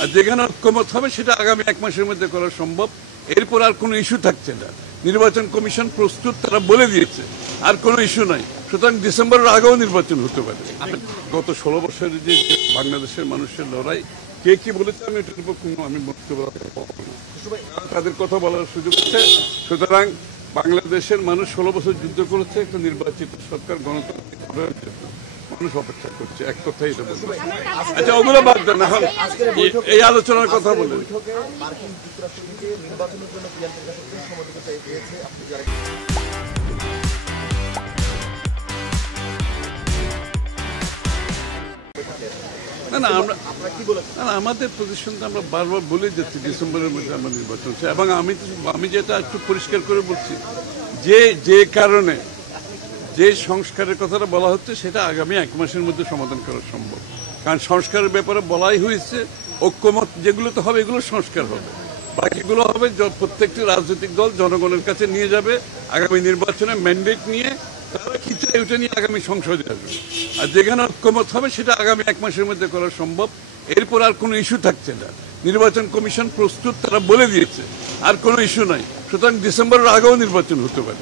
আর যেখানে ঐক্যমত হবে সেটা আগামী 1 মাসের মধ্যে করা সম্ভব। এরপর আর কোনো ইস্যু থাকছে না। নির্বাচন কমিশন প্রস্তুত, তারা বলে দিয়েছে, আর কোনো ইস্যু নাই। সুতরাং ডিসেম্বরের আগেও নির্বাচন হতে পারে। গত 16 বছরের যে বাংলাদেশের মানুষের লড়াই, কে কি বলেছে আমি এটার উপর কোনো বক্তব্য রাখতে পারবো না। তাদের কথা বলার সুযোগ আছে। সুতরাং বাংলাদেশের মানুষ 16 বছর যুদ্ধ করেছে একটা নির্বাচিত সরকার গণতান্ত্রিক মানুষ অপেক্ষা করছে, এক কথাই এটা বলবো। আচ্ছা, ওগুলো বাদ দেন, এখন এই আলোচনার কথা বলেন। না না, আমরা আমাদের পজিশনটা আমরা বারবার বলে যাচ্ছি ডিসেম্বরের মধ্যে আমরা নির্বাচন চাই। এবং আমি যেটা একটু পরিষ্কার করে বলছি, যে কারণে যে সংস্কারের কথাটা বলা হচ্ছে সেটা আগামী 1 মাসের মধ্যে সমাধান করা সম্ভব। কারণ সংস্কারের ব্যাপারে বলাই হয়েছে, ঐক্যমত যেগুলোতে হবে এগুলো সংস্কার হবে, বাকিগুলো হবে প্রত্যেকটি রাজনৈতিক দল জনগণের কাছে নিয়ে যাবে আগামী নির্বাচনে ম্যান্ডেট নিয়ে, তারা কি চায় ওটা নিয়ে আগামী সংসদে আসবে। আর যেখানে ঐক্যমত হবে সেটা আগামী 1 মাসের মধ্যে করা সম্ভব। এরপর আর কোনো ইস্যু থাকছে না। নির্বাচন কমিশন প্রস্তুত, তারা বলে দিয়েছে, আর কোনো ইস্যু নাই। সুতরাং ডিসেম্বরের আগেও নির্বাচন হতে পারে।